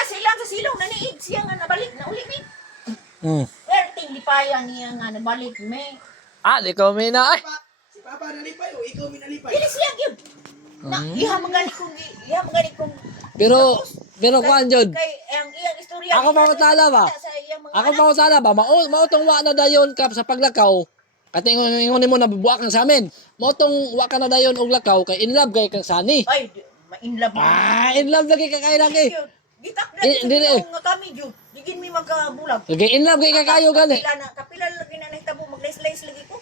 na sila sa silong naniig siya nga nabalik na uli mi. Hmm. Perting lipayan niya nga nabalik me. Di ko mina ay. Si Papa nalipay o ikaw minalipay? Dili siya gyud. Na iha magani kong Pero kuan jud. kay ang iyang istorya. Ako mautala ba? Ako mautala ba? Mautong wa na dayon kap sa paglakaw. Kati ingon mo nabubuak kang sa amin. Mautong wa ka na dayon og lakaw kay in love kay kang sani. Ay, ma-inlove. In love lagi ka kay lagi. Gitak na Di- di- nga kami jud. Digin mi magkabulag. Okay, in love kay kakayo gani. Kapila lagi na nahitabo maglays-lays lagi ko.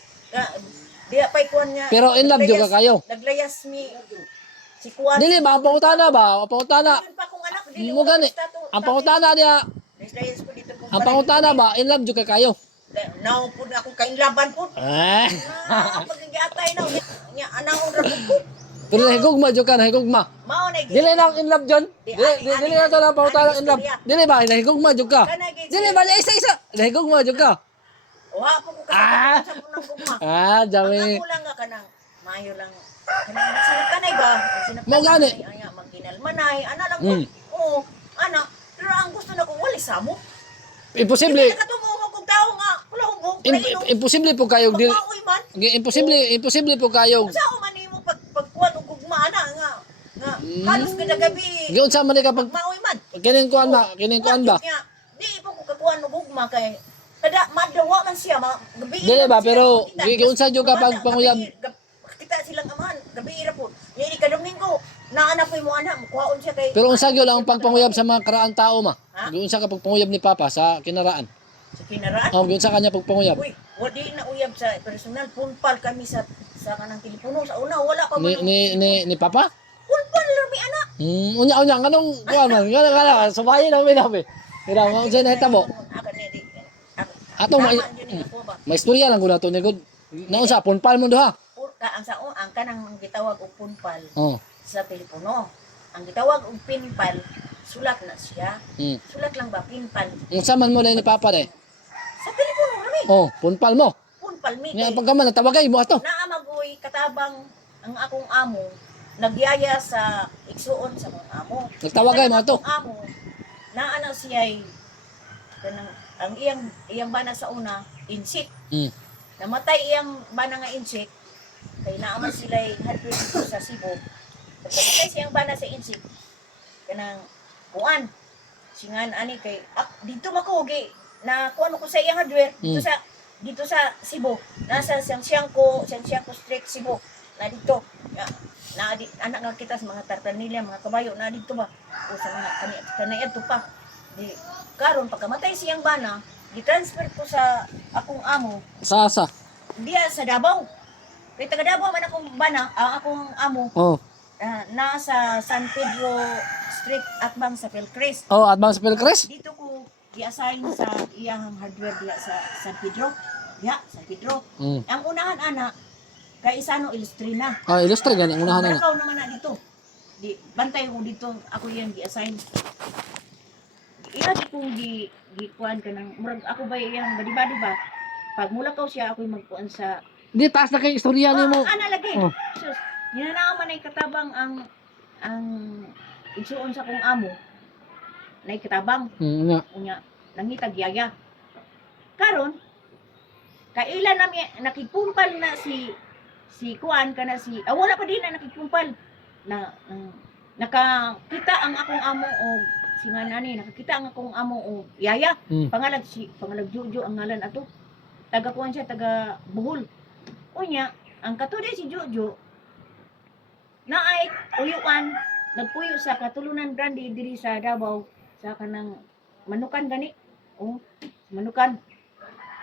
Diya pa'y kuhan niya. Pero in love jud ka kayo. Naglayas mi si kuhan. Dili ba ang pangutana ba? Ang pangutana. Yun pa kong anak. dili Mo ko gani. gusto to. Ang pangutana niya, Layas ko dito kung ang pangutana ba? In love jud ka kayo. Naong po na akong kainlaban po. Pagkagiatay na. Anaong rabog ko. Pero nahigugma jud ka, nahigugma. Mao na Dili na ang in love John. Dili na to lang pangutana in love. Dili ba nahigugma jud ka? Dili ba isa-isa? Nahigugma jud ka. Oha po ko kasama sa punang gugma. Ang Jami. ako lang nga kanang mayo lang. Kanang sinakanay ba? Mo gani. Anya magkinalmanay. Ana lang ko. Oo. Ana. Pero ang gusto na ko wali samo. Imposible. Hindi nakatumuhog kong tao nga. Wala hubog. Imposible po kayo dili. Pagmaoy man. Imposible po kayo. Kung saan ko man mo pagkuhan o gugma ana nga. Halos kada gabi. Giun sa man ka pag Pagmaoy man. kining kuan ba? Kining kuan ba? Di po ko kakuhan o gugma kay kada madawa man siya gabi. Dili ba pero giun sa jud ka pag panguyab. Kita silang amahan gabi ira po. Ni ka Domingo naana po mo ana mukuhaon siya kay. Pero unsa gyud lang ang pagpanguyab sa mga karaan tao ma? Ha? Giun sa ka pagpanguyab ni Papa sa kinaraan. Sa kinaraan. Oh, giun sa kanya pagpanguyab. Uy, wala na uyab sa personal. Punpal kami sa kanang telepono. Sa una, wala pa Ni Papa? Punpal, lami anak. Unya kanong kuan man. Kana subayin na mi nabi. Ira mo sa nahitabo. Atong may istorya lang gud ato ni gud. Naunsa punpal mo duha? Ang kanang gitawag og punpal Oh. sa telepono. Ang gitawag og pinpal, sulat na siya. Sulat lang ba, pinpal. Unsa man mo ni Papa de? Sa telepono lami. Oh, punpal mo. Punpal mi. Nga pagkaman natawagay mo ato. Naamagoy katabang ang akong amo nagyaya sa igsuon sa mong amo. Nagtawagay mo ato. Ang amo naana siya'y kanang ang iyang bana sa una insik. Namatay iyang bana nga insik kay naaman sila'y hardware dito sa Cebu. Pagkamatay siyang bana sa insik kanang kuan singan ani kay dito makugi na kuan ko sa iyang hardware dito sa Cebu. Nasa Santiago Street Cebu. Na dito. Anak nga kita sa mga tartanilya, mga kabayo na dito ba? O sa mga kanayad to pa. Di karon pagkamatay siyang bana, gi-transfer ko sa akong amo Sa. diya sa Davao. Kay taga Davao man akong bana, ang akong amo Oh. nasa San Pedro Street Atbang sa Pelcres. Oh, advance bill Chris. Dito ko gi-assign sa iyang hardware diya sa San Pedro. Diya, San Pedro. Ang unahan ana kay Isano Ilustrina. Oh, ilustre gani unahan na. Ikaw naman na dito. Di bantay ko dito, ako yang gi-assign. Iya di kong gi-kuan ka ng murag ako ba iyang badi-badi ba? Pag mulakaw siya ako magkuan sa Di taas na kay istorya nimo. ana lagi. Oh. Sus, ginanao man ay katabang ang igsuon sa kong amo. Nay katabang Nga. unya nangitag yaya. Karon kailan nami nakikumpal na si kuan kana wala pa din na nakikumpal na nakakita ang akong amo o singan ani nakakita ang akong amo o yaya pangalag Jojo ang ngalan ato taga kuan siya taga Bohol unya ang katude si Jojo naay uyuan nagpuyo sa Katulunan Grande diri sa Davao sa kanang manukan gani manukan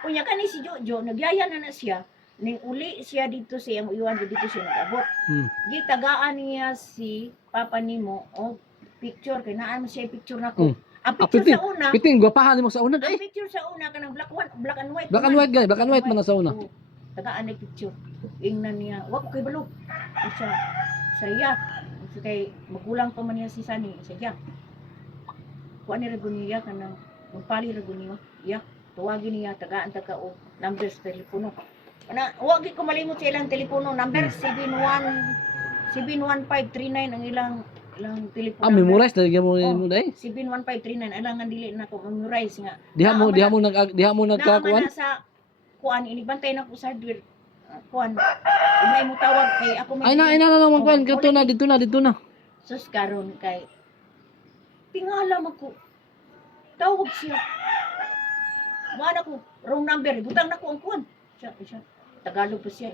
unya kani si Jojo nagyaya na siya ning uli siya dito sa iyang uyuan dito siya nag-abot. Gitagaan niya si Papa nimo o picture kay naa mo siya picture nako. Ang picture sa una, Piting gwapahan mo sa una ang ay. picture sa una kanang black and white. Black and white gani, black and white man na sa una. Tagaan ni picture. Ingnan niya, wa ko kay balo. Siya saya kay magulang pa man niya si Sani sa iya. Kuan ni ragon niya kanang magpali ragon niya. Ya, tuwagin niya tagaan taga o number sa telepono. Wag ko malimot sa ilang telepono number 71539 ang ilang ilang telephone Memorize na mo Oh. mo dai. 71539 alangan dili na ko memorize nga. Diha mo Naama nagkakuan. na sa kuan inibantay na ko sa hardware. Kuan. Umay mo tawag kay ako Ay na lang man kuan Oh, kato na dito na. sus karon kay tingala ko. Tawag siya. Mana ko wrong number, butang na ko ang kuan. Siya. Tagalog pa siya.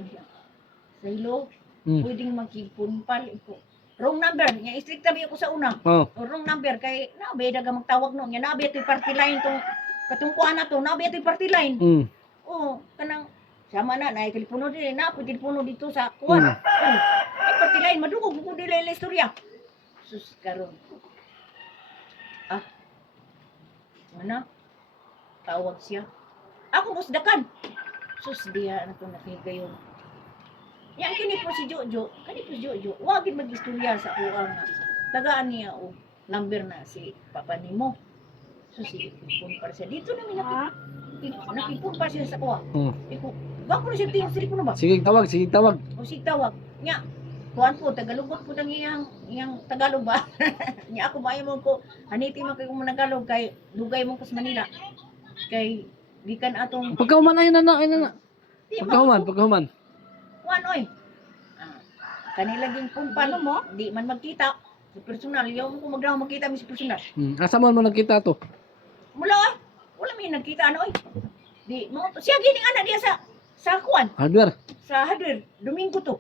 Hello, pwedeng magkipunpal ko. Wrong number, nya strict tabi ako sa una. Oh. O wrong number kay nabi daga magtawag no, nya nabi ito'y party line tong katungkuan na to, nabi ito'y party line. Oh, kanang sama na telepono din na, pwede telepono dito sa kuan. Oh, ay party line madugog ko dili la istorya. Sus karon. Mana? Tawag siya. Ako musdakan. Sus diya na ko nakigayon. Yang kini po si Jojo, wagin mag-istorya sa kuha nga. Tagaan niya o number na si Papa Nimo. So si ipon siya. Dito namin nakipon pa siya sa kuha. Iko, bako na siya tingin, sili ko na ba? Sige tawag. O sige tawag. Nya, kuhan po, Tagalogot po ng iyang Tagalog ba? Nya ako ba mo ko, haniti mo kayo kung Tagalog kay dugay mo ko sa Manila. Kay gikan atong Pagkahuman ay na. Di Pagkahuman. Kuan oy. Kanilaging pumpal mo, di man magkita sa personal. Yung ko magdaw magkita mi sa personal. Asa man nagkita to? Mula oy. Wala mi nagkita ano oy. Di mo siya gining anak diya sa kuan, Hardware. sa hardware Domingo to.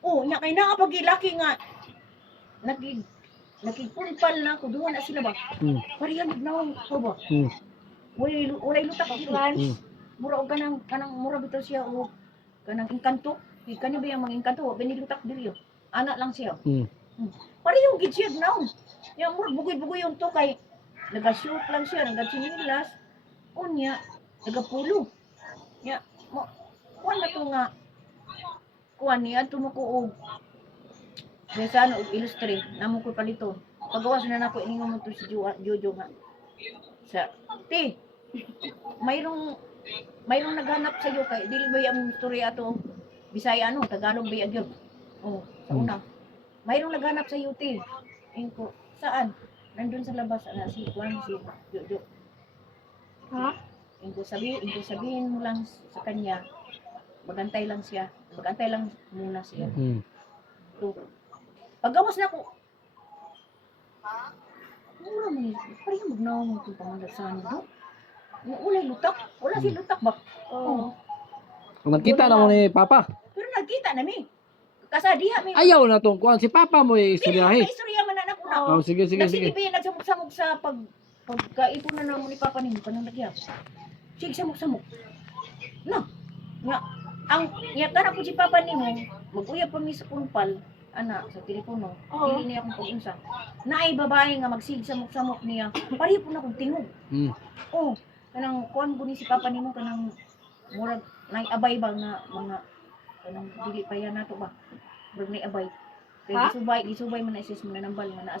Oh, nya kay naa pagilaki nga nagpunpal na ko duha na sila ba. Pariyan nagnaw ko ba. Walay lutak diyan. Mura og kanang mura bitaw siya o kanang engkanto. Kanya ba yung mga engkanto? Binilutak diri yo. Anak lang siya. Parehong gid siya naon. Yang mura bugoy-bugoy yung to kay naga-shoot lang siya, naga-chinilas. Unya, naga-pulo. Ya, mo kuan na to nga kuan niya tumo ko og Besano og illustrate namo ko palito. Pagawas na nako ingon mo to si Jojo nga. Sa mayroong naghanap sa iyo kay dili ba yung istorya to Bisaya ano, Tagalog ba yun? Oh, sa una. Mayroong naghanap sa iyo, te. Ko, saan? Nandun sa labas, si Juan, si Jojo. Ha? Sabihin mo lang sa kanya, magantay lang muna siya. So, paggawas na ko, mura mo, parang magnaw mo itong pangalasaan mo. Wala si lutak ba? Oo. Kung nagkita na mo ni Papa. Pero nagkita na mi. Kasadiha mi. Ayaw na to kuan si Papa mo istoryahe. May istorya man na ko na. Oh, sige. Nagsigibi, nagsamok-samok sa pagkaipon na namo ni Papa nimo kanang nagyap. Sige samok-samok. No. Nga kana po si Papa nimo, mag-uyab pa mi sa punpal ana sa telepono. Dili niya akong pag-unsa. Naay babae nga magsigsamok-samok niya. Pareho po na kog tingog. Oh, kanang kuan guni si Papa nimo kanang murag nay-abay ba nga mga kanang dili pa yan nato ba? Murag nay-abay. Kaya gisubay man na isis mananambal nga naa